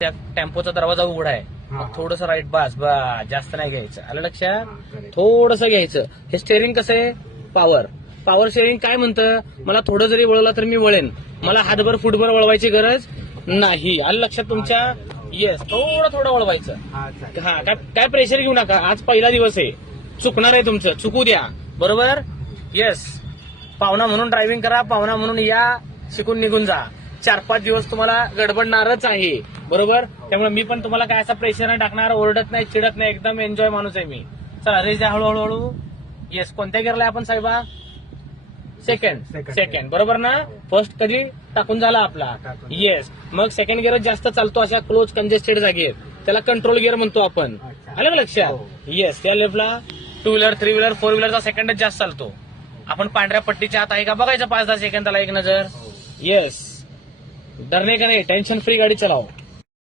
त्या टेम्पोचा दरवाजा उघडा आहे, मग थोडस राईट बस जास्त नाही घ्यायचं. आलं लक्षात? थोडस घ्यायचं. हे स्टेअरिंग कसं आहे? पॉवर स्टेअरिंग काय म्हणतं, मला थोडं जरी वळवलं तर मी वळेन, मला हातभर फुटभर वळवायची गरज नाही. आलं लक्षात तुमच्या? येस, थोडं वळवायचं. हा, काय प्रेशर घेऊ नका. आज पहिला दिवस आहे, चुकणार आहे तुमचं, चुकू द्या. बरोबर? येस. पाहुणा म्हणून ड्रायव्हिंग करा, पाहुणा म्हणून या, शिकून निघून जा. 4-5 दिवस तुम्हाला गडबडणारच आहे. बरोबर? त्यामुळे मी पण तुम्हाला काय असा प्रेशर नाही टाकणार, ओरडत नाही, चिडत नाही, एकदम एन्जॉय माणूस आहे मी. चला रेस द्या हळूहळू. येस. कोणत्या गिअरला आपण साहेबा? सेकंड. बरोबर ना? फर्स्ट कधी टाकून झाला आपला? येस. मग सेकंड गिअर जास्त चालतो अशा क्लोज कंजेस्टेड जागेत, त्याला कंट्रोल गिअर म्हणतो आपण. आलं का लक्षात? येस. त्या लेफ्टला 2 व्हीलर 3 व्हीलर 4 व्हीलरचा सेकंडच जास्त चालतो. आपण पांढऱ्या पट्टीच्या आत आहे का बघायचं 5-10 सेकंदाला एक नजर. येस. डरने का नाही, टेन्शन फ्री गाडी चलाओ.